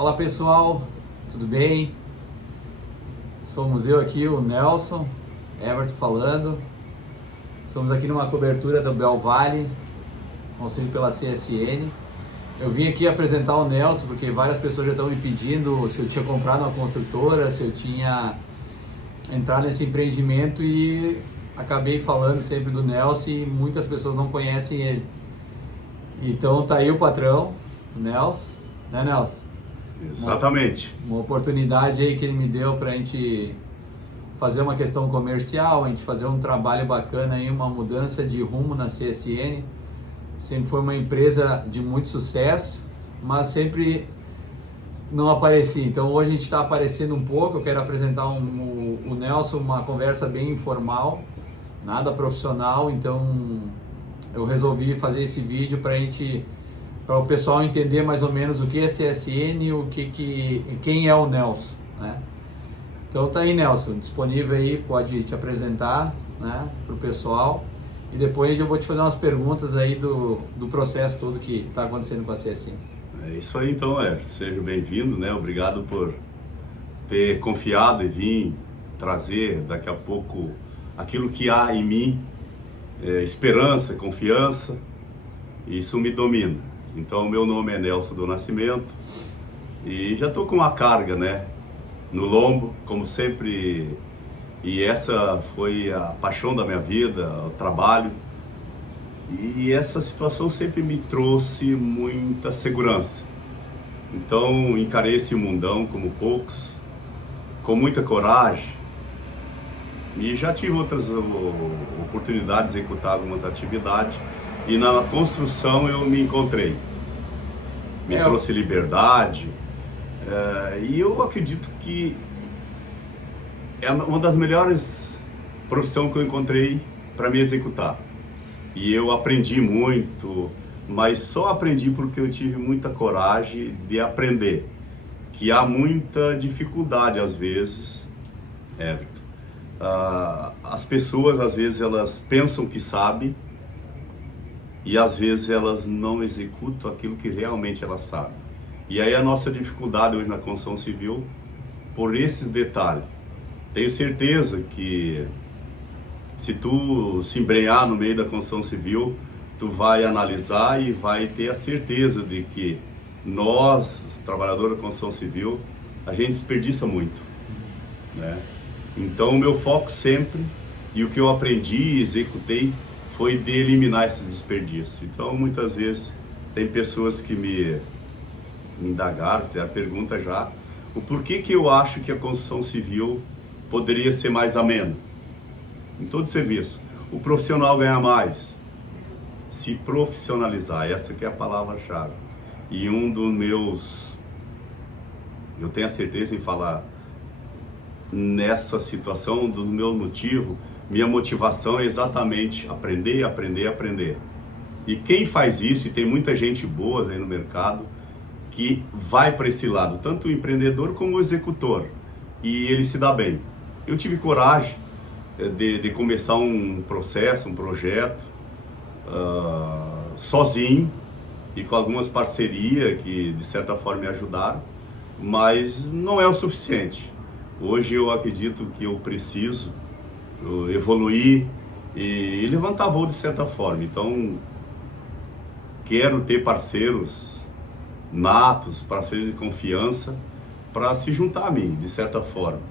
Fala pessoal, tudo bem? Somos eu aqui, o Nelson, Everton falando. Estamos aqui numa cobertura do Bell Valley, construído pela CSN. Eu vim aqui apresentar o Nelson porque várias pessoas já estão me pedindo se eu tinha comprado uma construtora, se eu tinha entrado nesse empreendimento, e acabei falando sempre do Nelson e muitas pessoas não conhecem ele. Então tá aí o patrão, o Nelson, né, Nelson? Exatamente. Uma oportunidade aí que ele me deu para a gente fazer uma questão comercial, a gente fazer um trabalho bacana aí, uma mudança de rumo na CSN. Sempre foi uma empresa de muito sucesso, mas sempre não aparecia. Então hoje a gente está aparecendo um pouco. Eu quero apresentar o Nelson, uma conversa bem informal, nada profissional. Então eu resolvi fazer esse vídeo para o pessoal entender mais ou menos o que é CSN, quem é o Nelson, né? Então tá aí, Nelson, disponível aí, pode te apresentar, né, para o pessoal, e depois eu vou te fazer umas perguntas aí do processo todo que está acontecendo com a CSN. É isso aí então, seja bem-vindo, né? Obrigado por ter confiado e vir trazer daqui a pouco aquilo que há em mim, esperança, confiança, isso me domina. Então, meu nome é Nelson do Nascimento e já estou com uma carga, né, no lombo, como sempre, e essa foi a paixão da minha vida, o trabalho, e essa situação sempre me trouxe muita segurança. Então, encarei esse mundão como poucos, com muita coragem, e já tive outras oportunidades de executar algumas atividades. E na construção eu me encontrei, me trouxe liberdade, e eu acredito que é uma das melhores profissões que eu encontrei para me executar. E eu aprendi muito, mas só aprendi porque eu tive muita coragem de aprender, que há muita dificuldade às vezes, Everton. As pessoas às vezes elas pensam que sabem, e às vezes elas não executam aquilo que realmente elas sabem. E aí a nossa dificuldade hoje na construção civil, por esses detalhes. Tenho certeza que se tu se embrenhar no meio da construção civil, tu vai analisar e vai ter a certeza de que nós, os trabalhadores da construção civil, a gente desperdiça muito, né? Então o meu foco sempre, e o que eu aprendi e executei, foi de eliminar esses desperdícios. Então, muitas vezes, tem pessoas que me indagaram, se a pergunta já, o porquê que eu acho que a construção civil poderia ser mais amena. Em todo serviço, o profissional ganha mais. Se profissionalizar, essa que é a palavra-chave. E um dos meus, eu tenho a certeza em falar nessa situação, do meu motivo, minha motivação é exatamente aprender, aprender, aprender. E quem faz isso, e tem muita gente boa aí no mercado, que vai para esse lado, tanto o empreendedor como o executor, e ele se dá bem. Eu tive coragem de começar um processo, um projeto, sozinho, e com algumas parcerias que de certa forma me ajudaram, mas não é o suficiente. Hoje eu acredito que eu preciso evoluir e levantar voo de certa forma. Então quero ter parceiros natos, parceiros de confiança para se juntar a mim de certa forma.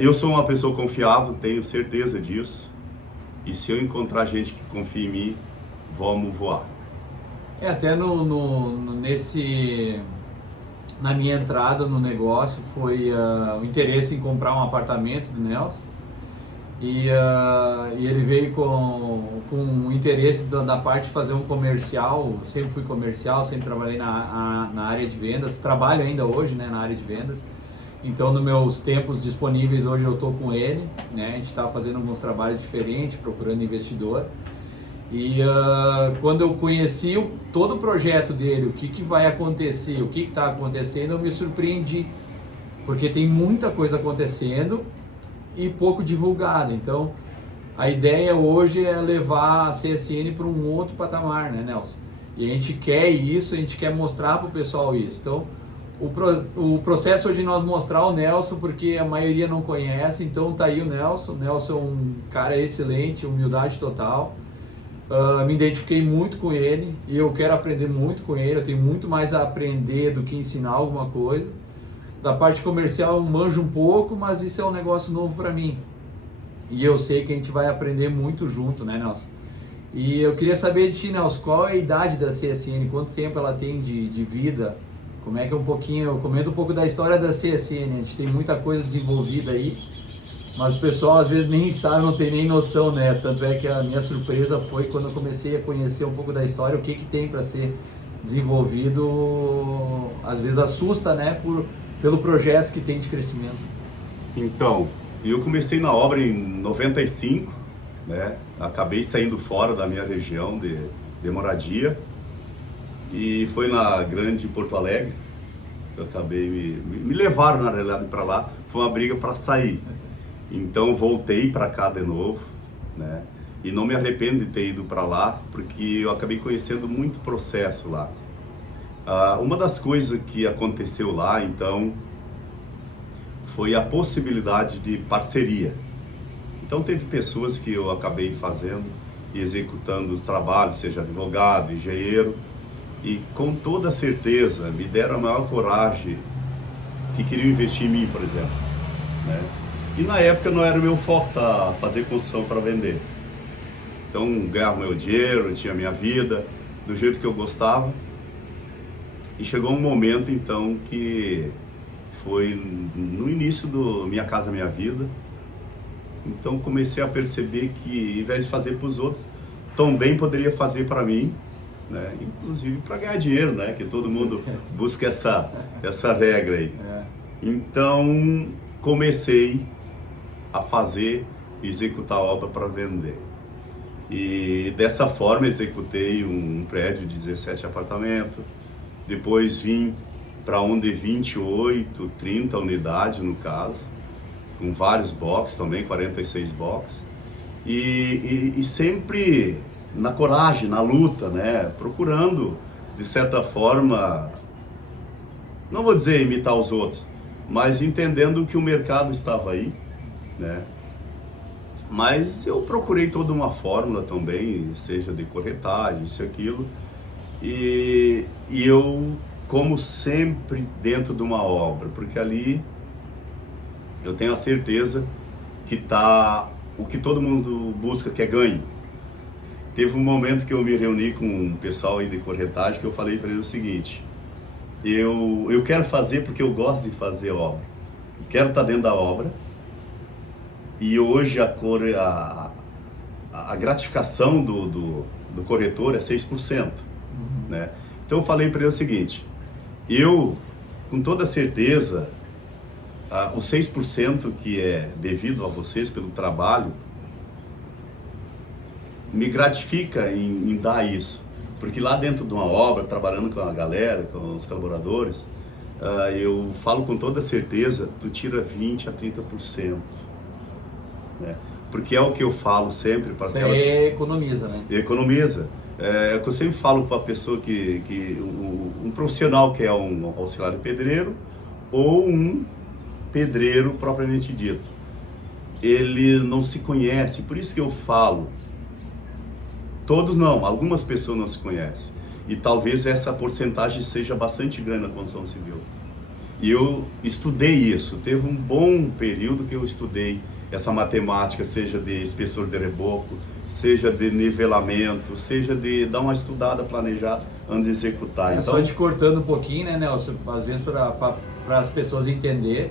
Eu sou uma pessoa confiável, tenho certeza disso, e se eu encontrar gente que confia em mim, vamos voar. Até na minha entrada no negócio foi o interesse em comprar um apartamento do Nelson. E ele veio com o interesse da parte de fazer um comercial. Eu sempre fui comercial, sempre trabalhei na área de vendas, trabalho ainda hoje, né, na área de vendas. Então, nos meus tempos disponíveis hoje eu estou com ele, né, a gente está fazendo alguns trabalhos diferentes, procurando investidor. E quando eu conheci todo o projeto dele, o que vai acontecer, o que está acontecendo, eu me surpreendi, porque tem muita coisa acontecendo e pouco divulgado. Então a ideia hoje é levar a CSN para um outro patamar, né, Nelson? E a gente quer isso, a gente quer mostrar para o pessoal isso. Então o processo hoje nós mostrar o Nelson, porque a maioria não conhece, então tá aí o Nelson. O Nelson é um cara excelente, humildade total. Me identifiquei muito com ele e eu quero aprender muito com ele. Eu tenho muito mais a aprender do que ensinar alguma coisa. Da parte comercial eu manjo um pouco, mas isso é um negócio novo para mim. E eu sei que a gente vai aprender muito junto, né, Nelson? E eu queria saber de ti, Nelson, qual é a idade da CSN? Quanto tempo ela tem de vida? Como é que comenta um pouco da história da CSN. A gente tem muita coisa desenvolvida aí, mas o pessoal às vezes nem sabe, não tem nem noção, né? Tanto é que a minha surpresa foi quando eu comecei a conhecer um pouco da história, o que tem para ser desenvolvido. Às vezes assusta, né? Pelo projeto que tem de crescimento. Então, eu comecei na obra em 95, né? Acabei saindo fora da minha região de moradia e foi na Grande Porto Alegre. Eu acabei me levaram na realidade para lá. Foi uma briga para sair. Então voltei para cá de novo, né? E não me arrependo de ter ido para lá, porque eu acabei conhecendo muito processo lá. Uma das coisas que aconteceu lá, então, foi a possibilidade de parceria. Então teve pessoas que eu acabei fazendo e executando os trabalhos, seja advogado, engenheiro, e com toda certeza me deram a maior coragem que queriam investir em mim, por exemplo, né? E na época não era o meu foco fazer construção para vender. Então ganhava meu dinheiro, tinha minha vida do jeito que eu gostava. E chegou um momento então que foi no início do Minha Casa Minha Vida. Então comecei a perceber que, em vez de fazer para os outros, também poderia fazer para mim, né? Inclusive para ganhar dinheiro, né? Que todo mundo busca essa regra aí. Então comecei a fazer e executar obra para vender. E dessa forma executei um prédio de 17 apartamentos. Depois vim para um de 28, 30 unidades no caso, com vários boxes também, 46 boxes, e sempre na coragem, na luta, né? Procurando, de certa forma, não vou dizer imitar os outros, mas entendendo que o mercado estava aí, né? Mas eu procurei toda uma fórmula também, seja de corretagem, isso e aquilo, e eu, como sempre, dentro de uma obra, porque ali eu tenho a certeza que está o que todo mundo busca, que é ganho. Teve um momento que eu me reuni com um pessoal aí de corretagem que eu falei para ele o seguinte: eu quero fazer porque eu gosto de fazer obra, quero estar dentro da obra, e hoje a gratificação do corretor é 6%, né? Então eu falei para ele o seguinte: eu, com toda certeza, os 6% que é devido a vocês pelo trabalho, me gratifica em dar isso. Porque lá dentro de uma obra, trabalhando com a galera, com os colaboradores, eu falo com toda certeza, tu tira 20% a 30%. Né? Porque é o que eu falo sempre para aquelas... Você economiza, né? Economiza. É o que eu sempre falo para a pessoa que um profissional que é um auxiliar de pedreiro ou um pedreiro propriamente dito, ele não se conhece. Por isso que eu falo, todos não, algumas pessoas não se conhecem, e talvez essa porcentagem seja bastante grande na construção civil. E eu estudei isso, teve um bom período que eu estudei essa matemática, seja de espessor de reboco, seja de nivelamento, seja de dar uma estudada planejada antes de executar. Então, só te cortando um pouquinho, né, Nelson? Às vezes para as pessoas entenderem,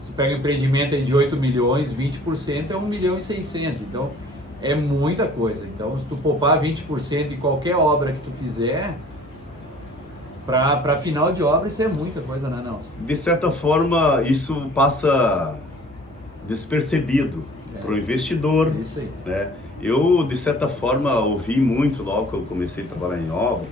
você pega um empreendimento aí de 8 milhões, 20% é 1 milhão e 600, então é muita coisa. Então, se tu poupar 20% de qualquer obra que tu fizer, para final de obra, isso é muita coisa, né, Nelson? De certa forma, isso passa despercebido para o investidor. Isso aí. Né? Eu, de certa forma, ouvi muito logo que eu comecei a trabalhar em obra,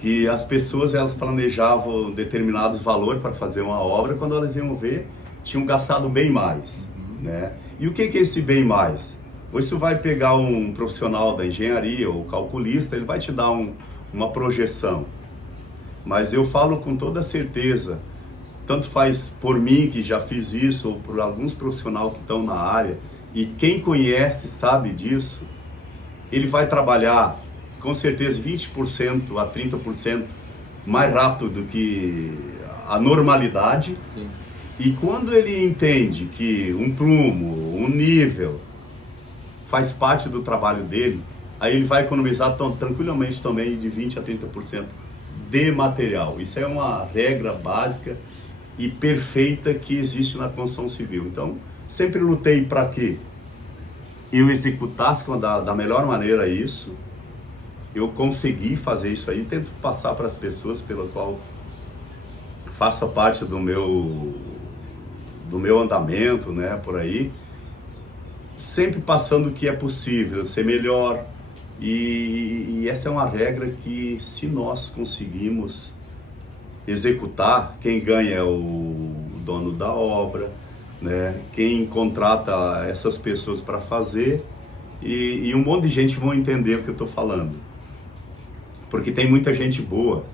que as pessoas elas planejavam determinados valores para fazer uma obra, quando elas iam ver, tinham gastado bem mais. Né? E o que é esse bem mais? Hoje você vai pegar um profissional da engenharia ou calculista, ele vai te dar uma projeção. Mas eu falo com toda certeza, tanto faz por mim que já fiz isso, ou por alguns profissionais que estão na área, e quem conhece sabe disso, ele vai trabalhar com certeza 20% a 30% mais rápido do que a normalidade. Sim. E quando ele entende que um plumo, um nível faz parte do trabalho dele, aí ele vai economizar tranquilamente também de 20% a 30% de material. Isso é uma regra básica e perfeita que existe na construção civil. Então, sempre lutei para que eu executasse da melhor maneira isso. Eu consegui fazer isso aí, tento passar para as pessoas pela qual faça parte do meu andamento, né, por aí, sempre passando o que é possível, ser melhor. E essa é uma regra que, se nós conseguimos executar, quem ganha é o dono da obra, né? Quem contrata essas pessoas para fazer, e um monte de gente vão entender o que eu estou falando, porque tem muita gente boa,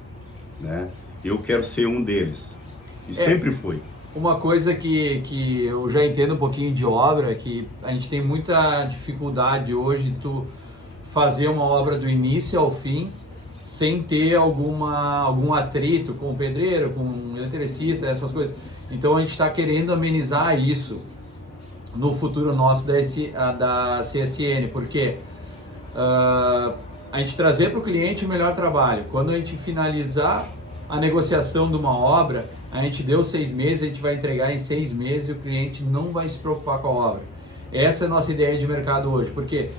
né? Eu quero ser um deles, e sempre fui. Uma coisa que eu já entendo um pouquinho de obra, que a gente tem muita dificuldade hoje de tu fazer uma obra do início ao fim sem ter algum atrito com o pedreiro, com o eletricista, essas coisas. Então a gente está querendo amenizar isso no futuro nosso da CSN, porque a gente trazer para o cliente o melhor trabalho. Quando a gente finalizar a negociação de uma obra, a gente deu 6 meses, a gente vai entregar em 6 meses e o cliente não vai se preocupar com a obra. Essa é a nossa ideia de mercado hoje, porque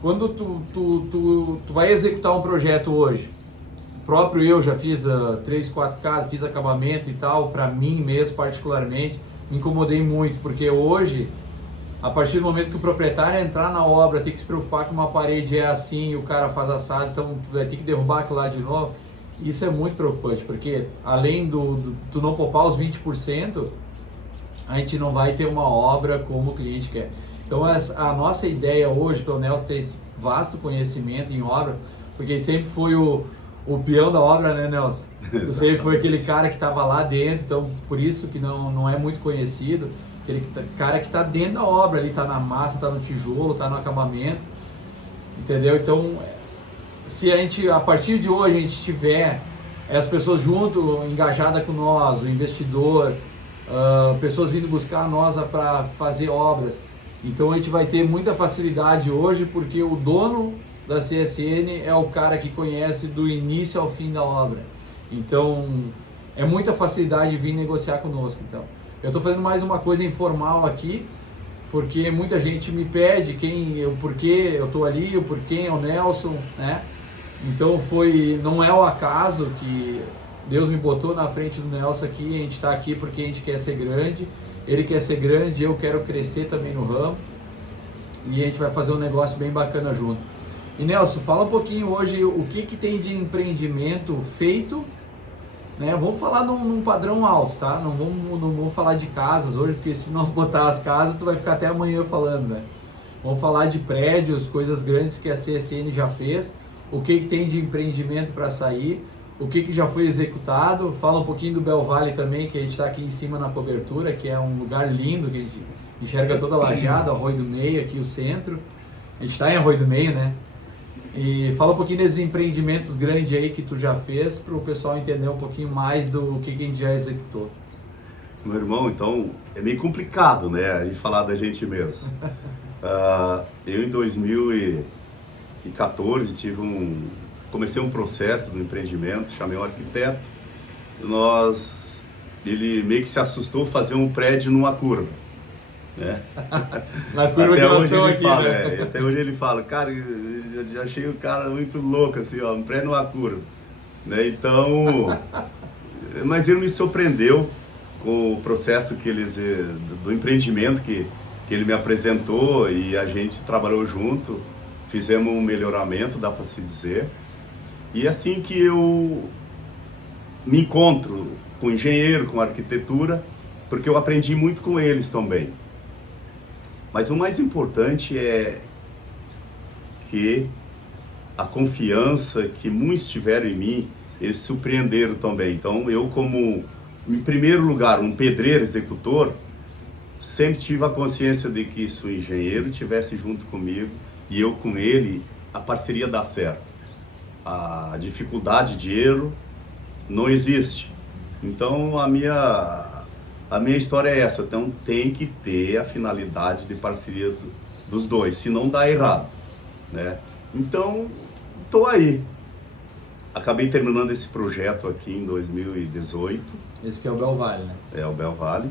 quando tu vai executar um projeto hoje, próprio eu já fiz 3, 4 casas, fiz acabamento e tal, para mim mesmo particularmente, me incomodei muito, porque hoje, a partir do momento que o proprietário entrar na obra, tem que se preocupar que uma parede é assim e o cara faz assado, então tu vai ter que derrubar aquilo lá de novo. Isso é muito preocupante, porque além tu não poupar os 20%, a gente não vai ter uma obra como o cliente quer. Então a nossa ideia hoje, pelo Nelson, ter esse vasto conhecimento em obra, porque sempre foi o peão da obra, né, Nelson? Sempre foi aquele cara que estava lá dentro, então por isso que não é muito conhecido, aquele cara que está dentro da obra, ali está na massa, está no tijolo, está no acabamento, entendeu? Então, se a partir de hoje a gente tiver as pessoas junto, engajadas com nós, o investidor, pessoas vindo buscar nós para fazer obras, então a gente vai ter muita facilidade hoje, porque o dono da CSN é o cara que conhece do início ao fim da obra. Então é muita facilidade vir negociar conosco. Então eu estou fazendo mais uma coisa informal aqui, porque muita gente me pede o porquê eu estou ali, o porquê é o Nelson, né? Então não é o acaso que Deus me botou na frente do Nelson aqui. A gente está aqui porque a gente quer ser grande, ele quer ser grande, eu quero crescer também no ramo, e a gente vai fazer um negócio bem bacana junto. E Nelson, fala um pouquinho hoje o que tem de empreendimento feito, né? Vamos falar num padrão alto, tá? Não vamos falar de casas hoje, porque se nós botar as casas, tu vai ficar até amanhã falando, né? Vamos falar de prédios, coisas grandes que a CSN já fez, o que tem de empreendimento para sair, o que já foi executado. Fala um pouquinho do Bel Vale também, que a gente está aqui em cima na cobertura, que é um lugar lindo, que a gente enxerga toda a Lajeado, Arroio do Meio, aqui o centro. A gente está em Arroio do Meio, né? E fala um pouquinho desses empreendimentos grandes aí que tu já fez, para o pessoal entender um pouquinho mais do que a gente já executou. Meu irmão, então é meio complicado, né, a gente falar da gente mesmo. Eu em 2014 comecei um processo do empreendimento, chamei um arquiteto, ele meio que se assustou fazer um prédio numa curva, né? Na curva que nós estamos aqui, fala, né? Até hoje ele fala, cara, eu já achei o cara muito louco, assim, ó, um prédio numa curva, né? Então, mas ele me surpreendeu com o processo do empreendimento que ele me apresentou, e a gente trabalhou junto, fizemos um melhoramento, dá para se dizer. E assim que eu me encontro com engenheiro, com arquitetura, porque eu aprendi muito com eles também. Mas o mais importante é que a confiança que muitos tiveram em mim, eles surpreenderam também. Então eu, como, em primeiro lugar, um pedreiro executor, sempre tive a consciência de que se o engenheiro estivesse junto comigo e eu com ele, a parceria dá certo. A dificuldade de erro não existe. Então a minha história é essa. Então tem que ter a finalidade de parceria dos dois, senão dá errado, né? Então estou aí. Acabei terminando esse projeto aqui em 2018. Esse que é o Bel Vale, né? É o Bel Vale.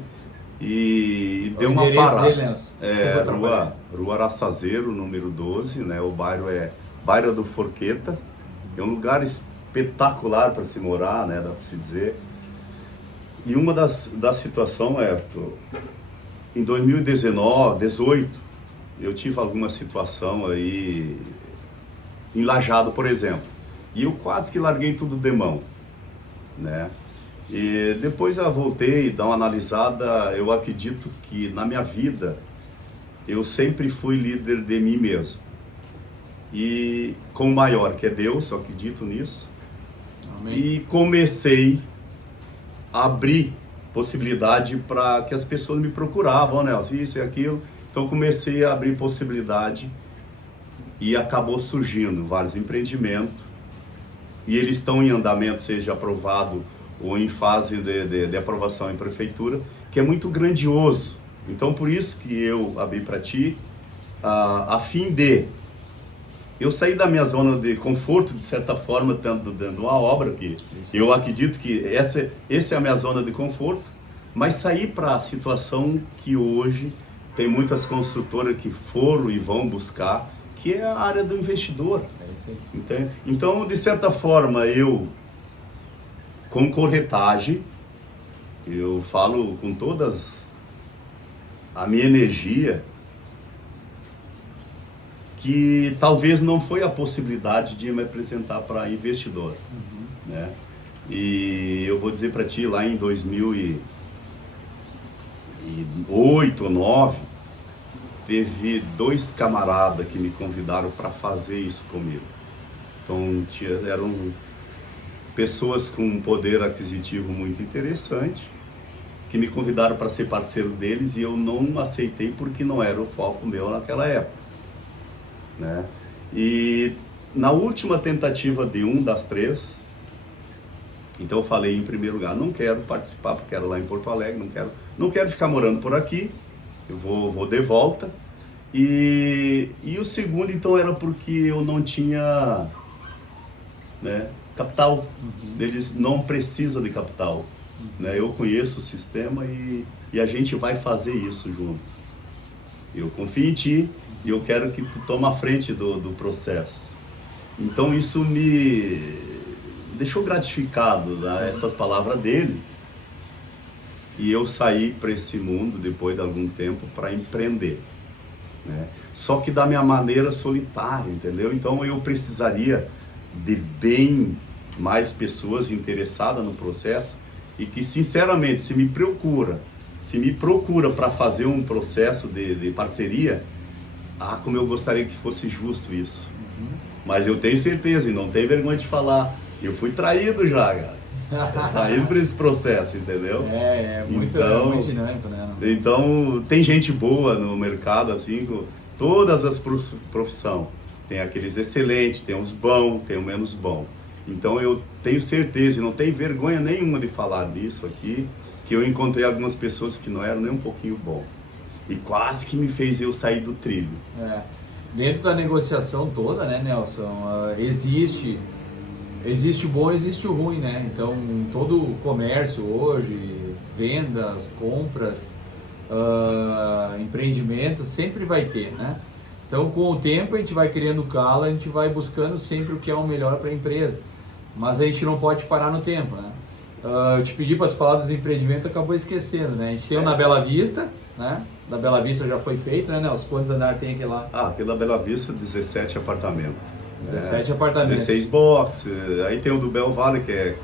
E deu uma endereço parada. dele, Nelson. Rua Araçazeiro, número 12, né? O bairro é Bairro do Forqueta. É um lugar espetacular para se morar, né? Dá para se dizer. E uma das situações em 2019, 18, eu tive alguma situação aí em Lajeado, por exemplo. E eu quase que larguei tudo de mão, né? E depois eu voltei, dar uma analisada. Eu acredito que na minha vida eu sempre fui líder de mim mesmo. E com o maior, que é Deus, eu acredito nisso. Amém. E comecei a abrir possibilidade para que as pessoas me procuravam, né? Isso e aquilo. Então comecei a abrir possibilidade e acabou surgindo vários empreendimentos. E eles estão em andamento, seja aprovado ou em fase de aprovação em prefeitura, que é muito grandioso. Então, por isso que eu abri para ti, a fim de eu sair da minha zona de conforto, de certa forma, dando uma obra que eu acredito que essa é a minha zona de conforto, mas sair para a situação que hoje tem muitas construtoras que foram e vão buscar, que é a área do investidor. É isso aí. Entende? Então, de certa forma, eu, com corretagem, eu falo com todas a minha energia, que talvez não foi a possibilidade de me apresentar para investidor, né? E eu vou dizer para ti, lá em 2008 ou 2009, teve 2 camaradas que me convidaram para fazer isso comigo. Então eram pessoas com um poder aquisitivo muito interessante, que me convidaram para ser parceiro deles, e eu não aceitei porque não era o foco meu naquela época, né? E na última tentativa de um das 3, então eu falei em primeiro lugar, não quero participar porque quero lá em Porto Alegre, não quero ficar morando por aqui, eu vou de volta. E o segundo, então, era porque eu não tinha, né, capital. Eles não precisam de capital, né? Eu conheço o sistema e a gente vai fazer isso junto. Eu confio em ti e eu quero que tu tome a frente do processo. Então isso me deixou gratificado, né, essas palavras dele. E eu saí para esse mundo, depois de algum tempo, para empreender, né? Só que da minha maneira solitária, entendeu? Então eu precisaria de bem mais pessoas interessadas no processo e que, sinceramente, se me procura para fazer um processo de parceria, como eu gostaria que fosse justo isso. Mas eu tenho certeza, e não tenho vergonha de falar, eu fui traído já, cara. Traído por esse processo, entendeu? É muito dinâmico, né? Então, tem gente boa no mercado, assim, com todas as profissões. Tem aqueles excelentes, tem os bons, tem o menos bom. Então, eu tenho certeza, e não tenho vergonha nenhuma de falar disso aqui, que eu encontrei algumas pessoas que não eram nem um pouquinho bom. E quase que me fez eu sair do trilho. Dentro da negociação toda, né, Nelson, existe o bom, existe o ruim, né? Então, todo o comércio hoje, vendas, compras, empreendimentos, sempre vai ter, né? Então, com o tempo, a gente vai criando calo, a gente vai buscando sempre o que é o melhor para a empresa. Mas a gente não pode parar no tempo, né? Eu te pedi para tu falar dos empreendimentos, acabou esquecendo, né? A gente tem o na Bela Vista, né? Da Bela Vista já foi feito, né, Nelson? Quantos andares tem aqui lá? Aqui na Bela Vista, 17 apartamentos. 17 apartamentos. 16 boxes. Aí tem o do Bel Vale, que é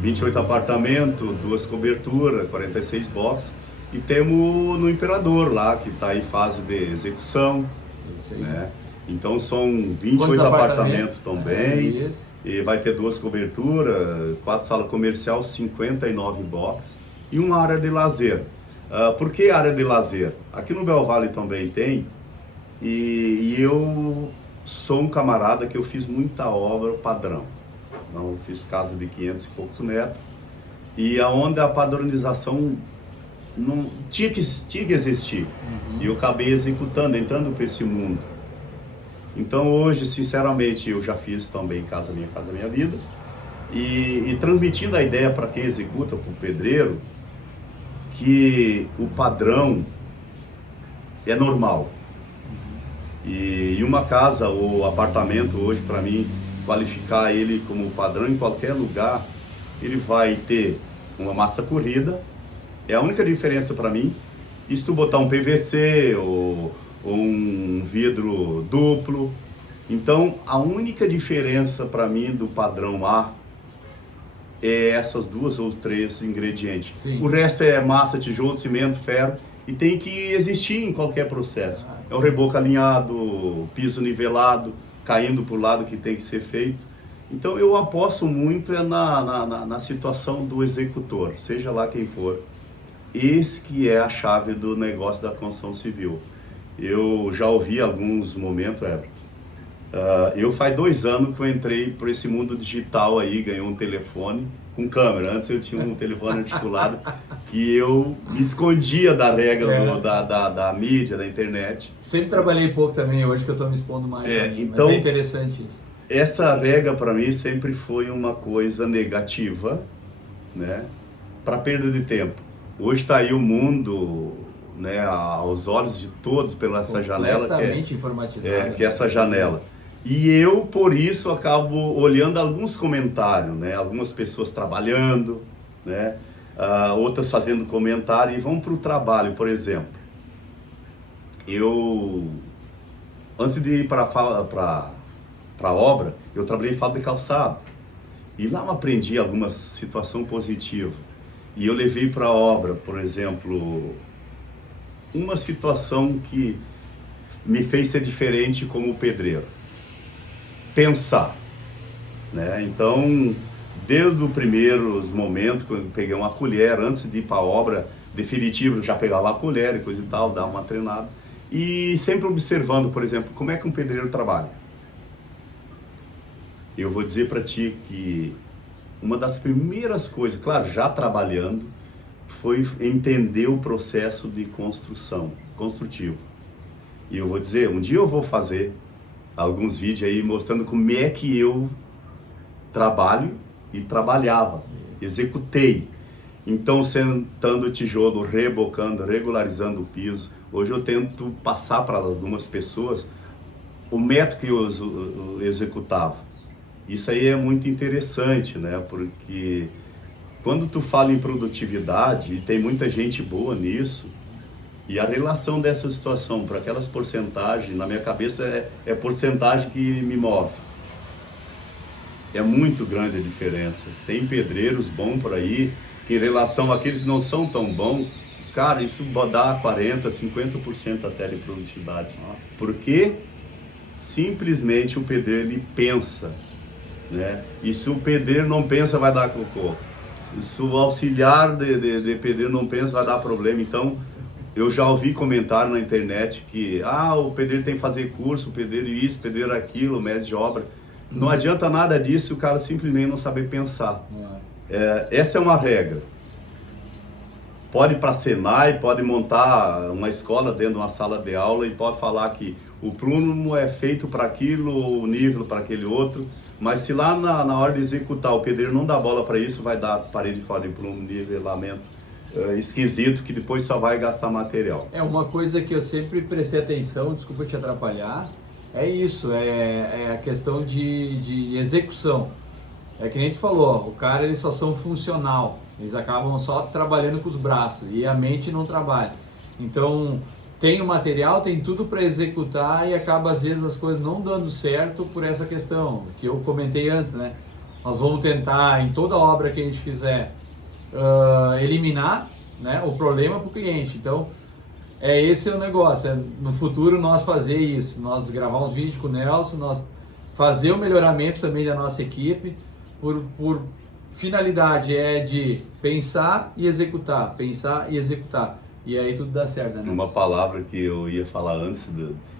28 apartamentos, 2 coberturas, 46 boxes. E temos no Imperador lá, que está em fase de execução. Isso aí. Né? Então são 28 Quantos apartamentos também, Isso. e vai ter 2 coberturas, 4 salas comercial, 59 boxes e uma área de lazer. Por que área de lazer? Aqui no Bell Valley também tem, e eu sou um camarada que eu fiz muita obra padrão. Então, eu fiz casa de 500 e poucos metros, e aonde a padronização não tinha que existir. E eu acabei executando, entrando para esse mundo. Então hoje, sinceramente, eu já fiz também Casa Minha Vida, e transmitindo a ideia para quem executa, para o pedreiro, que o padrão é normal. E uma casa ou apartamento hoje, para mim, qualificar ele como padrão em qualquer lugar, ele vai ter uma massa corrida, é a única diferença para mim. E se tu botar um PVC ou um vidro duplo, então a única diferença para mim do padrão A é essas 2 ou 3 ingredientes. Sim. O resto é massa, tijolo, cimento, ferro, e tem que existir em qualquer processo. É o reboco alinhado, piso nivelado, caindo para o lado que tem que ser feito. Então eu aposto muito na situação do executor, seja lá quem for. Esse que é a chave do negócio da construção civil. Eu já ouvi alguns momentos, Everton. Eu faz 2 anos que eu entrei para esse mundo digital aí, ganhei um telefone com câmera. Antes eu tinha um telefone articulado que eu me escondia da regra da mídia, da internet. Sempre trabalhei pouco também, hoje que eu estou me expondo mais. Então, mas é interessante isso. Essa regra para mim sempre foi uma coisa negativa, né? Para perda de tempo. Hoje está aí o mundo, né, aos olhos de todos pela essa janela, completamente informatizado, que é essa janela. E eu, por isso, acabo olhando alguns comentários, né, algumas pessoas trabalhando, né, outras fazendo comentário, e vão para o trabalho, por exemplo. Eu, antes de ir para a obra, eu trabalhei em fábrica de calçado, e lá eu aprendi algumas situações positivas. E eu levei para a obra, por exemplo, uma situação que me fez ser diferente como pedreiro. Pensar, né? Então, desde os primeiros momentos, quando eu peguei uma colher, antes de ir para a obra definitiva, eu já pegava a colher e coisa e tal, dava uma treinada. E sempre observando, por exemplo, como é que um pedreiro trabalha. Eu vou dizer para ti que uma das primeiras coisas, claro, já trabalhando, foi entender o processo de construtivo. E eu vou dizer, um dia eu vou fazer alguns vídeos aí mostrando como é que eu trabalho e trabalhava, executei. Então, sentando o tijolo, rebocando, regularizando o piso. Hoje eu tento passar para algumas pessoas o método que eu executava. Isso aí é muito interessante, né? Porque quando tu fala em produtividade, e tem muita gente boa nisso, e a relação dessa situação para aquelas porcentagens, na minha cabeça é porcentagem que me move. É muito grande a diferença. Tem pedreiros bons por aí, que em relação àqueles que não são tão bons, cara, isso dá 40%, 50% até de produtividade. Nossa. Porque simplesmente o pedreiro ele pensa, né? E se o pedreiro não pensa, vai dar cocô. Se o auxiliar de pedreiro não pensa, vai dar problema. Então, eu já ouvi comentário na internet que o pedreiro tem que fazer curso, o pedreiro isso, o pedreiro aquilo, o mestre de obra. Não adianta nada disso se o cara simplesmente não saber pensar. Essa é uma regra. Pode ir para Senai, pode montar uma escola dentro de uma sala de aula e pode falar que o prumo é feito para aquilo, o nível para aquele outro, mas se lá na hora de executar o pedreiro não dá bola para isso, vai dar parede fora de prumo, nivelamento esquisito, que depois só vai gastar material. Uma coisa que eu sempre prestei atenção, desculpa te atrapalhar, é isso, é a questão de execução. É que nem tu falou, o cara eles só são funcional, eles acabam só trabalhando com os braços e a mente não trabalha. Então tem o material, tem tudo para executar e acaba às vezes as coisas não dando certo por essa questão que eu comentei antes, né? Nós vamos tentar em toda obra que a gente fizer eliminar, né, o problema para o cliente. Então esse é o negócio, no futuro nós fazer isso, nós gravar uns vídeos com o Nelson, nós fazer o melhoramento também da nossa equipe, por finalidade de pensar e executar, e aí tudo dá certo, né? Uma palavra que eu ia falar antes,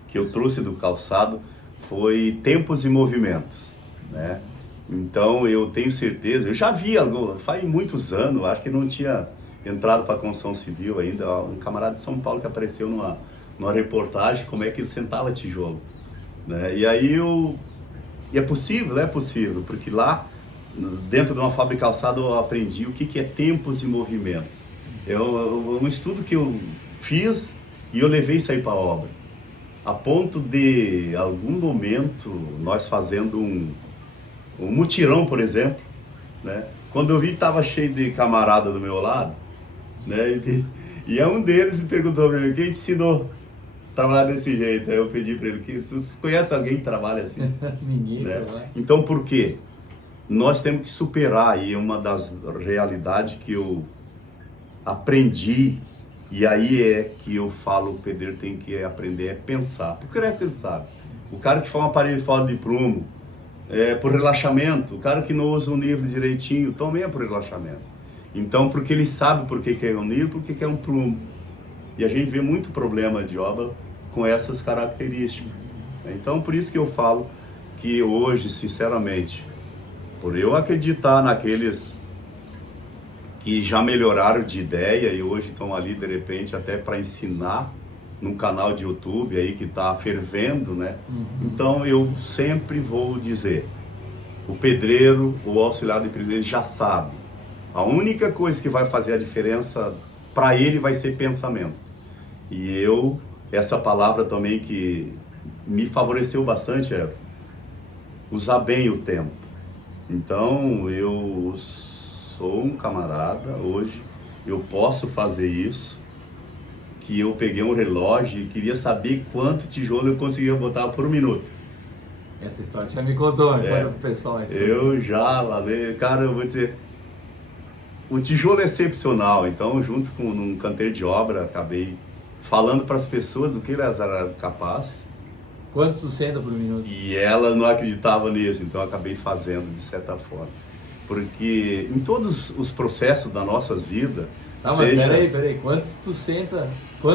que eu trouxe do calçado, foi tempos e movimentos, né? Então eu tenho certeza, eu já vi faz muitos anos, acho que não tinha entrado para a construção civil ainda, um camarada de São Paulo que apareceu numa reportagem como é que ele sentava tijolo, né? E aí é possível, porque lá dentro de uma fábrica de calçado eu aprendi o que é tempos e movimentos. É um estudo que eu fiz e eu levei isso aí para a obra, a ponto de algum momento nós fazendo um mutirão, por exemplo, né? Quando eu vi estava cheio de camarada do meu lado, né? E um deles me perguntou para mim: quem te ensinou a trabalhar desse jeito? Aí eu pedi para ele: tu conhece alguém que trabalha assim? Ninguém, né? Então por quê? Nós temos que superar, e uma das realidades que eu aprendi, e aí é que eu falo, o pedreiro tem que aprender a pensar, porque o resto ele sabe. O cara que faz uma parede fora de prumo, por relaxamento, o cara que não usa o nível direitinho, também é por relaxamento. Então, porque ele sabe por que é um nível, por que é um prumo. E a gente vê muito problema de obra com essas características. Então, por isso que eu falo que hoje, sinceramente, por eu acreditar naqueles que já melhoraram de ideia e hoje estão ali de repente até para ensinar num canal de YouTube aí que está fervendo, né? Então eu sempre vou dizer, o pedreiro, o auxiliar de pedreiro já sabe. A única coisa que vai fazer a diferença para ele vai ser pensamento. E essa palavra também que me favoreceu bastante é usar bem o tempo. Então eu sou um camarada hoje, eu posso fazer isso, que eu peguei um relógio e queria saber quanto tijolo eu conseguia botar por minuto. Essa história já me contou, conta pro pessoal. Eu já falei, cara, eu vou dizer, o tijolo é excepcional, então junto com um canteiro de obra, acabei falando para as pessoas do que elas eram capazes. Quanto sustenta por minuto? E ela não acreditava nisso, então eu acabei fazendo de certa forma. Porque em todos os processos das nossas vidas... Tá, mas peraí, quantos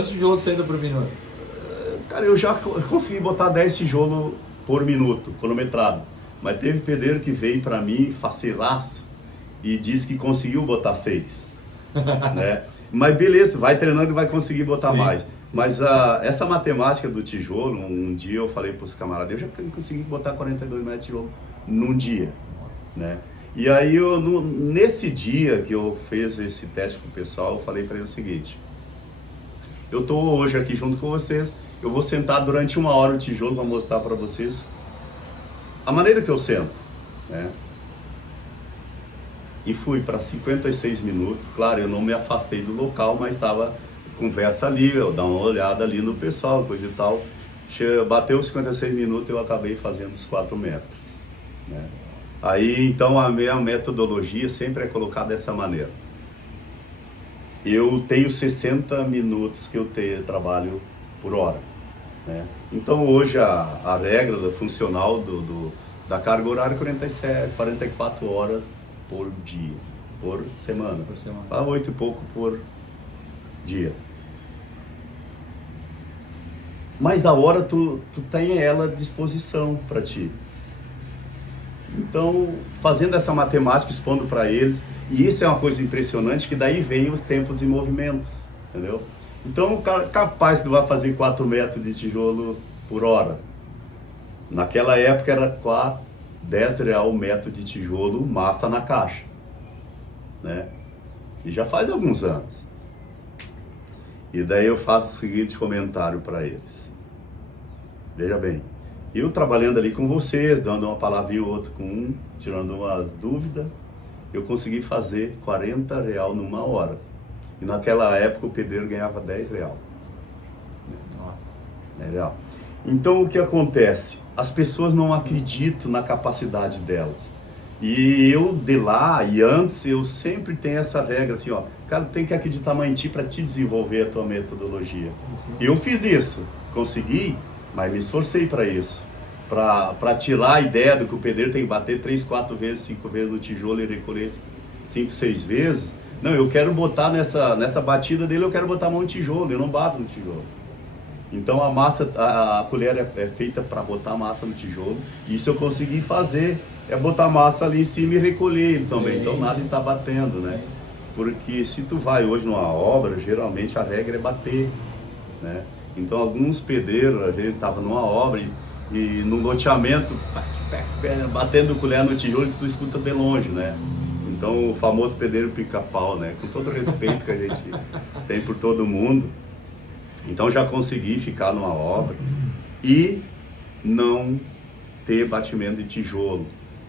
tijolos senta por minuto? Cara, eu já consegui botar 10 tijolos por minuto, cronometrado. Mas teve pedreiro que veio para mim, faceiraço, e disse que conseguiu botar 6. Né? Mas beleza, vai treinando e vai conseguir botar mais. Sim. Mas essa matemática do tijolo, um dia eu falei para os camaradas, eu já consegui botar 42 metros de tijolo num dia. Nossa. Né? E aí, nesse dia que eu fiz esse teste com o pessoal, eu falei para ele o seguinte: eu estou hoje aqui junto com vocês, eu vou sentar durante 1 hora o tijolo para mostrar para vocês a maneira que eu sento, né? E fui para 56 minutos, claro, eu não me afastei do local, mas estava conversa ali, eu dar uma olhada ali no pessoal, coisa e tal. Bateu os 56 minutos, eu acabei fazendo os 4 metros, né? Aí, então, a minha metodologia sempre é colocar dessa maneira. Eu tenho 60 minutos que eu trabalho por hora, né? Então, hoje, a regra funcional da carga horária é 44 horas por dia, por semana. Para 8 e pouco por dia. Mas a hora tu tem ela à disposição para ti. Então, fazendo essa matemática, expondo para eles, e isso é uma coisa impressionante, que daí vem os tempos e movimentos, entendeu? Então, capaz que vai fazer 4 metros de tijolo por hora. Naquela época era R$10 o metro de tijolo, massa na caixa, né? E já faz alguns anos. E daí eu faço o seguinte comentário para eles. Veja bem, eu trabalhando ali com vocês, dando uma palavrinha ou outra com um, tirando umas dúvidas, eu consegui fazer R$40 numa hora. E naquela época o pedreiro ganhava R$10. Nossa. R$10. Então o que acontece? As pessoas não acreditam na capacidade delas. E eu de lá e antes, eu sempre tenho essa regra assim, ó, cara, tem que acreditar mais em ti para te desenvolver a tua metodologia. Eu fiz isso, consegui, mas me esforcei para isso. Para tirar a ideia do que o pedreiro tem que bater 3, 4 vezes, 5 vezes no tijolo e recolher 5, 6 vezes. Não, eu quero botar nessa batida dele, eu quero botar a mão no tijolo, eu não bato no tijolo. Então a massa, a colher é feita para botar a massa no tijolo. Isso eu consegui fazer, é botar a massa ali em cima e recolher ele também. Então nada está batendo, né? Porque se tu vai hoje numa obra, geralmente a regra é bater, né? Então alguns pedreiros, a gente estava numa obra e no loteamento, batendo colher no tijolo, tu escuta bem longe, né? Então o famoso pedreiro pica-pau, né? Com todo o respeito que a gente tem por todo mundo. Então já consegui ficar numa obra e não ter batimento de tijolo.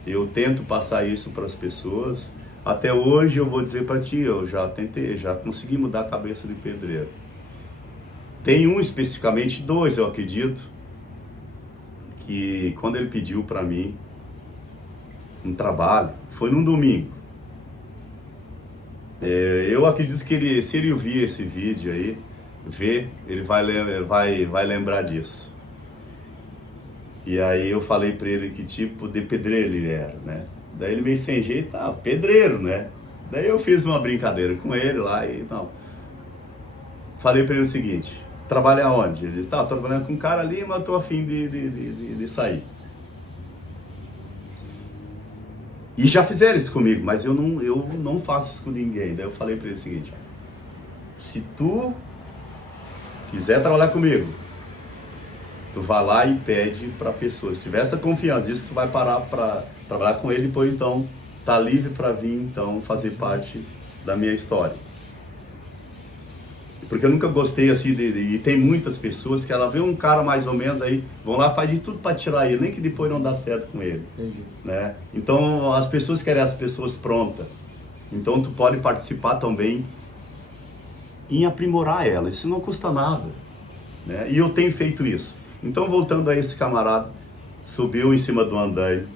Eu tento passar isso para as pessoas. Até hoje eu vou dizer para ti, eu já tentei, já consegui mudar a cabeça de pedreiro. Tem um especificamente, 2 eu acredito, que quando ele pediu para mim um trabalho, foi num domingo. Eu acredito que se ele ouvir esse vídeo aí, ele vai lembrar disso. E aí eu falei para ele que tipo de pedreiro ele era, né? Daí ele meio sem jeito, pedreiro, né? Daí eu fiz uma brincadeira com ele lá e tal. Falei para ele o seguinte, trabalha onde? Ele tá trabalhando com um cara ali, mas tô a fim de sair. E já fizeram isso comigo, mas eu não faço isso com ninguém. Daí eu falei para ele o seguinte, se tu quiser trabalhar comigo, tu vai lá e pede para a pessoa. Se tiver essa confiança disso, tu vai parar para trabalhar com ele, depois então tá livre para vir então fazer parte da minha história. Porque eu nunca gostei assim e tem muitas pessoas que ela vê um cara mais ou menos aí, vão lá, faz de tudo para tirar ele, nem que depois não dá certo com ele. Entendi. Né? Então as pessoas querem as pessoas prontas. Então tu pode participar também em aprimorar ela, isso não custa nada, né? E eu tenho feito isso. Então voltando a esse camarada, subiu em cima do andaime,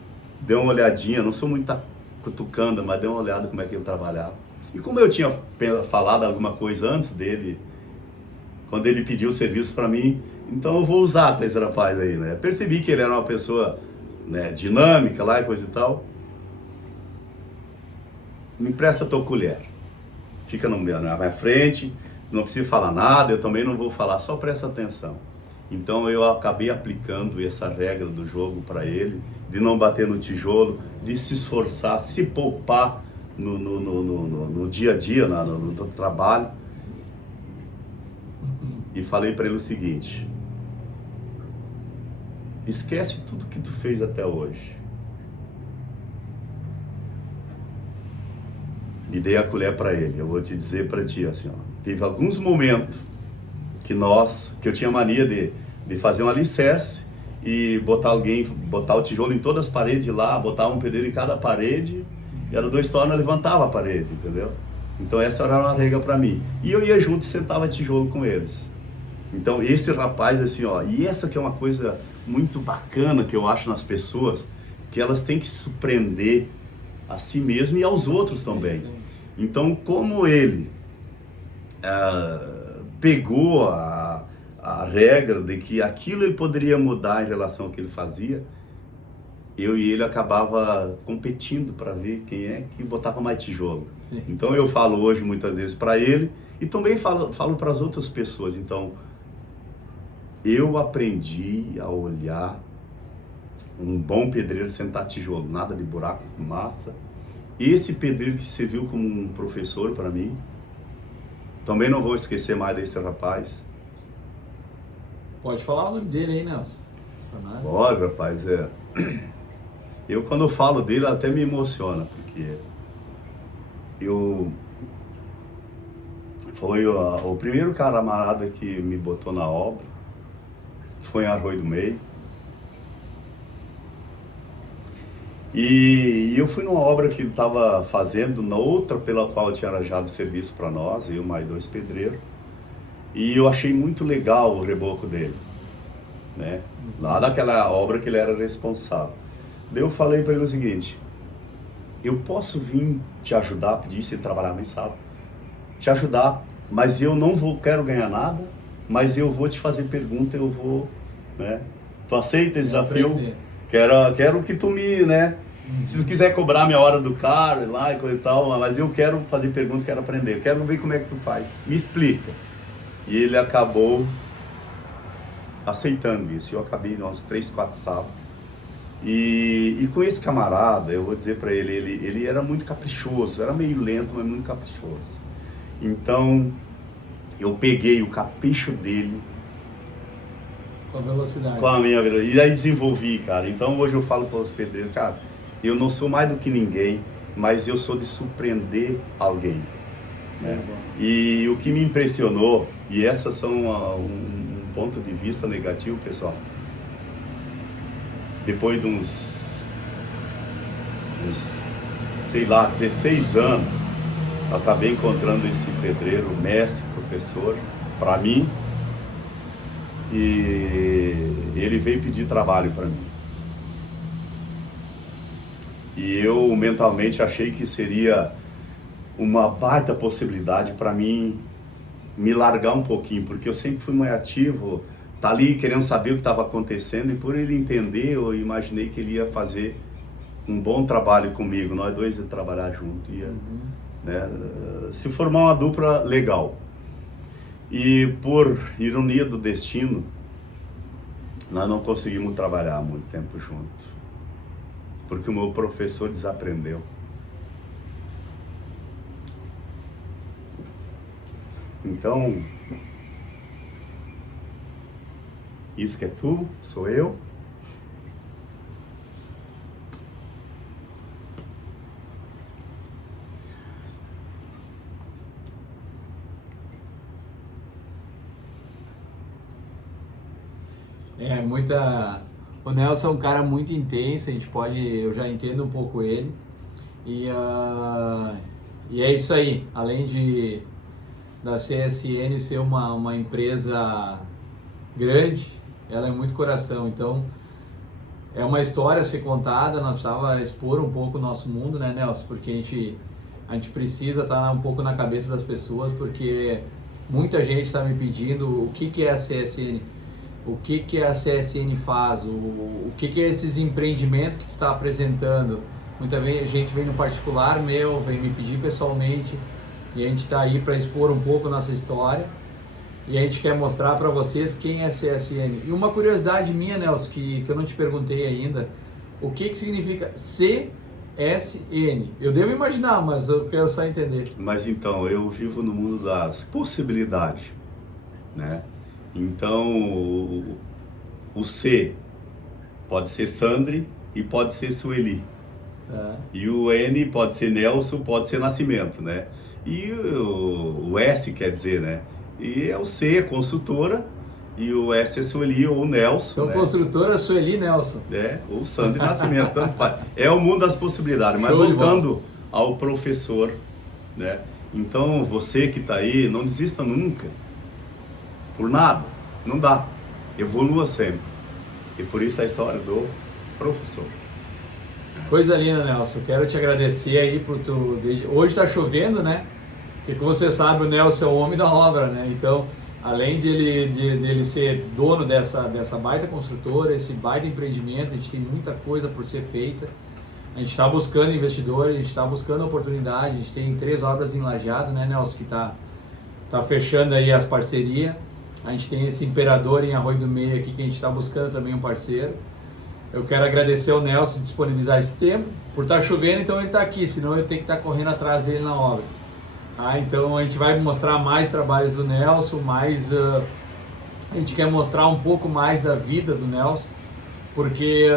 deu uma olhadinha, não sou muito cutucando, mas deu uma olhada como é que ele trabalhava. E como eu tinha falado alguma coisa antes dele, quando ele pediu o serviço para mim, então eu vou usar esse rapaz aí, né? Percebi que ele era uma pessoa, né, dinâmica lá e coisa e tal. Me empresta a tua colher. Fica na minha frente, não precisa falar nada, eu também não vou falar, só presta atenção. Então eu acabei aplicando essa regra do jogo para ele, de não bater no tijolo, de se esforçar, se poupar no dia a dia, no trabalho. E falei para ele o seguinte, esquece tudo que tu fez até hoje. E dei a colher para ele. Eu vou te dizer para ti assim, ó, teve alguns momentos que eu tinha mania de fazer um alicerce e botar o tijolo em todas as paredes lá, botar um pedreiro em cada parede, e era 2 tornos, levantava a parede, entendeu? Então essa era uma regra para mim. E eu ia junto e sentava tijolo com eles. Então esse rapaz assim, ó, e essa que é uma coisa muito bacana que eu acho nas pessoas, que elas têm que surpreender a si mesmo e aos outros também. Então como ele pegou a regra de que aquilo ele poderia mudar em relação ao que ele fazia, eu e ele acabava competindo para ver quem é que botava mais tijolo. Então eu falo hoje muitas vezes para ele e também falo para as outras pessoas. Então eu aprendi a olhar um bom pedreiro sentar tijolo, nada de buraco, massa. Esse pedreiro que serviu como um professor para mim, também não vou esquecer mais desse rapaz. Pode falar o nome dele aí, Nelson. Olha, rapaz, eu quando eu falo dele até me emociona, porque foi o primeiro camarada que me botou na obra, foi em Arroio do Meio. E eu fui numa obra que ele estava fazendo, na outra pela qual eu tinha arranjado serviço para nós, eu mais 2 pedreiros. E eu achei muito legal o reboco dele, né? Lá daquela obra que ele era responsável. Daí eu falei para ele o seguinte, eu posso vir te ajudar, pedir se trabalhar no sábado, te ajudar, mas eu não quero ganhar nada, mas eu vou te fazer pergunta, eu vou, né? Tu aceita esse desafio? Quero que tu me, né? Se tu quiser cobrar minha hora do carro e lá e coisa e tal, mas eu quero fazer pergunta, quero aprender, eu quero ver como é que tu faz. Me explica. E ele acabou aceitando isso. Eu acabei uns 3, 4 sábados. E com esse camarada, eu vou dizer para ele era muito caprichoso, era meio lento, mas muito caprichoso. Então, eu peguei o capricho dele com a velocidade. Com a minha velocidade. E aí desenvolvi, cara. Então, hoje eu falo para os pedreiros, cara, eu não sou mais do que ninguém, mas eu sou de surpreender alguém. Né? E o que me impressionou, e essas são um ponto de vista negativo, pessoal, depois de uns sei lá, 16 anos, eu acabei encontrando esse pedreiro, mestre, professor, para mim, e ele veio pedir trabalho para mim. E eu mentalmente achei que seria uma baita possibilidade para mim me largar um pouquinho, porque eu sempre fui muito ativo, tá ali querendo saber o que estava acontecendo, e por ele entender, eu imaginei que ele ia fazer um bom trabalho comigo, nós dois ia trabalhar junto, ia, né, se formar uma dupla legal. E por ironia do destino, nós não conseguimos trabalhar muito tempo juntos, porque o meu professor desaprendeu. Então, isso que é tu, sou eu. O Nelson é um cara muito intenso, eu já entendo um pouco ele. E é isso aí, além da CSN ser uma empresa grande, ela é muito coração, então é uma história a ser contada, nós precisava expor um pouco o nosso mundo, né, Nelson? Porque a gente precisa estar um pouco na cabeça das pessoas, porque muita gente está me pedindo o que é a CSN, o que a CSN faz, o que é esses empreendimentos que tu está apresentando. Muita gente vem no particular meu, vem me pedir pessoalmente, e a gente está aí para expor um pouco a nossa história, e a gente quer mostrar para vocês quem é CSN. E uma curiosidade minha, Nelson, que eu não te perguntei ainda, o que significa CSN? Eu devo imaginar, mas eu quero só entender. Mas então, eu vivo no mundo das possibilidades, né? Então, o C pode ser Sandri e pode ser Sueli. E o N pode ser Nelson, pode ser Nascimento, né? E o S quer dizer, né? E é o C, consultora, e o S é Sueli ou Nelson. Então, né? Construtora, Sueli, Nelson. Ou Sandri Nascimento, tanto faz. É o mundo das possibilidades. Mas voltando ao professor, né? Então, você que está aí, não desista nunca. Por nada, não dá. Evolua sempre. E por isso a história do professor. Coisa linda, Nelson. Quero te agradecer aí por tu. Hoje está chovendo, né? Porque como você sabe, o Nelson é o homem da obra, né? Então, além de ele ser dono dessa baita construtora, esse baita empreendimento, a gente tem muita coisa por ser feita. A gente está buscando investidores, a gente está buscando oportunidade. A gente tem 3 obras em Lajeado, né, Nelson, que tá fechando aí as parcerias. A gente tem esse Imperador em Arroio do Meio aqui, que a gente está buscando também um parceiro. Eu quero agradecer ao Nelson por disponibilizar esse tempo. Por estar chovendo, então ele está aqui, senão eu tenho que estar correndo atrás dele na obra. Então a gente vai mostrar mais trabalhos do Nelson, a gente quer mostrar um pouco mais da vida do Nelson, porque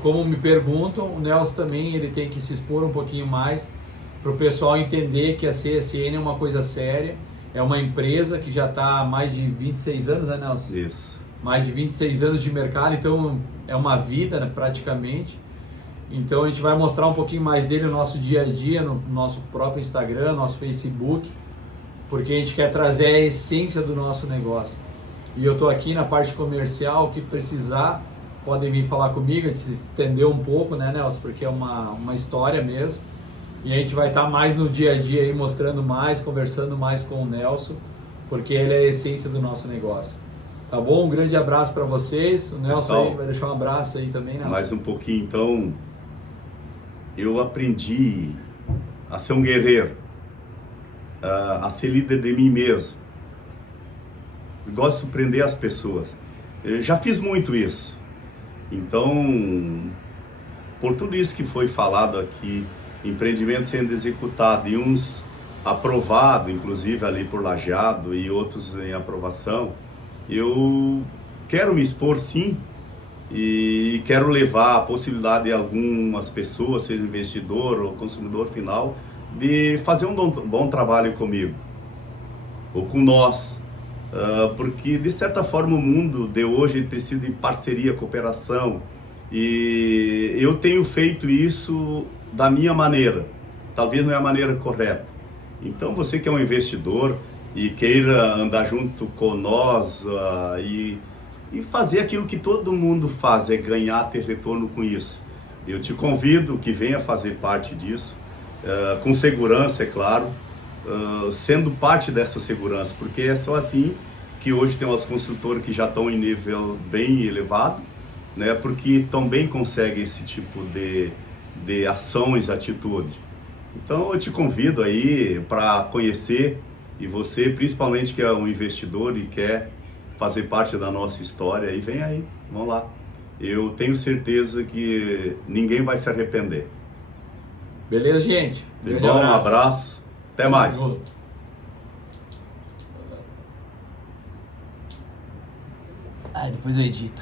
como me perguntam, o Nelson também ele tem que se expor um pouquinho mais para o pessoal entender que a CSN é uma coisa séria. É uma empresa que já está há mais de 26 anos, né, Nelson? Isso. Mais de 26 anos de mercado, então é uma vida, né, praticamente. Então a gente vai mostrar um pouquinho mais dele no nosso dia a dia, no nosso próprio Instagram, nosso Facebook, porque a gente quer trazer a essência do nosso negócio. E eu estou aqui na parte comercial, o que precisar, podem vir falar comigo, a gente se estendeu um pouco, né, Nelson? Porque é uma história mesmo. E a gente vai estar mais no dia a dia aí, mostrando mais, conversando mais com o Nelson, porque ele é a essência do nosso negócio. Tá bom? Um grande abraço para vocês. O Nelson Pessoal, aí vai deixar um abraço aí também, Nelson. Mais um pouquinho, então, eu aprendi a ser um guerreiro, a ser líder de mim mesmo. Eu gosto de surpreender as pessoas. Eu já fiz muito isso. Então, por tudo isso que foi falado aqui, empreendimento sendo executado e uns aprovado, inclusive ali por Lajeado e outros em aprovação, eu quero me expor sim e quero levar a possibilidade de algumas pessoas, seja investidor ou consumidor final, de fazer um bom trabalho comigo ou com nós. Porque de certa forma o mundo de hoje precisa de parceria, cooperação, e eu tenho feito isso da minha maneira, talvez não é a maneira correta. Então você que é um investidor e queira andar junto com nós e fazer aquilo que todo mundo faz, é ganhar, ter retorno com isso, eu te convido que venha fazer parte disso, com segurança, é claro, sendo parte dessa segurança, porque é só assim que hoje tem umas construtoras que já estão em nível bem elevado, né, porque também conseguem esse tipo de ações, atitude. Então eu te convido aí para conhecer, e você principalmente que é um investidor e quer fazer parte da nossa história, aí vem aí, vamos lá. Eu tenho certeza que ninguém vai se arrepender. Beleza, gente? Um abraço, até mais. Depois eu edito.